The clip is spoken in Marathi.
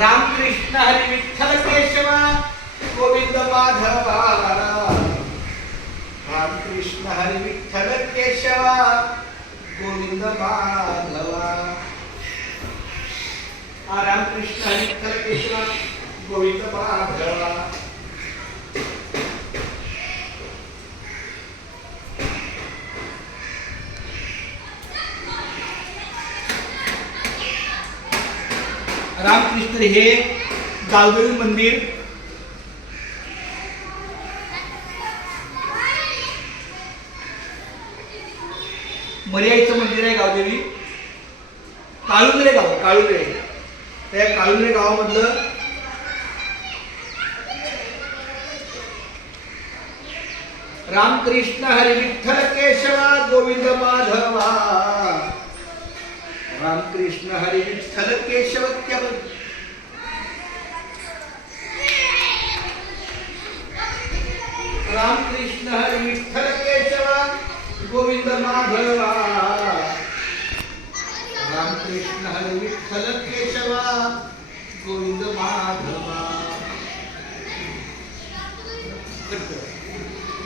रामकृष्ण हरी विठ्ठल केशवा गोविंद माधवा रामकृष्ण हरी विठ्ठल केशवा गोविंद माधवा रामकृष्ण हरी विठ्ठल केशवा गोविंद माधवा रामकृष्ण हे गावदेवी मंदिर मर्याईचं मंदिर आहे गावदेवी काळुंद्रे गाव काळुंद्रे त्या काळुंद्रे गावामधलं रामकृष्ण हरी विठ्ठल केशवा गोविंद माधवा रामकृष्ण हरी विठ्ठल केशव रामकृष्ण हरी विठ्ठल केशवा गोविंद माधवा रामकृष्ण हरी विठ्ठल केशवा गोविंद माधवा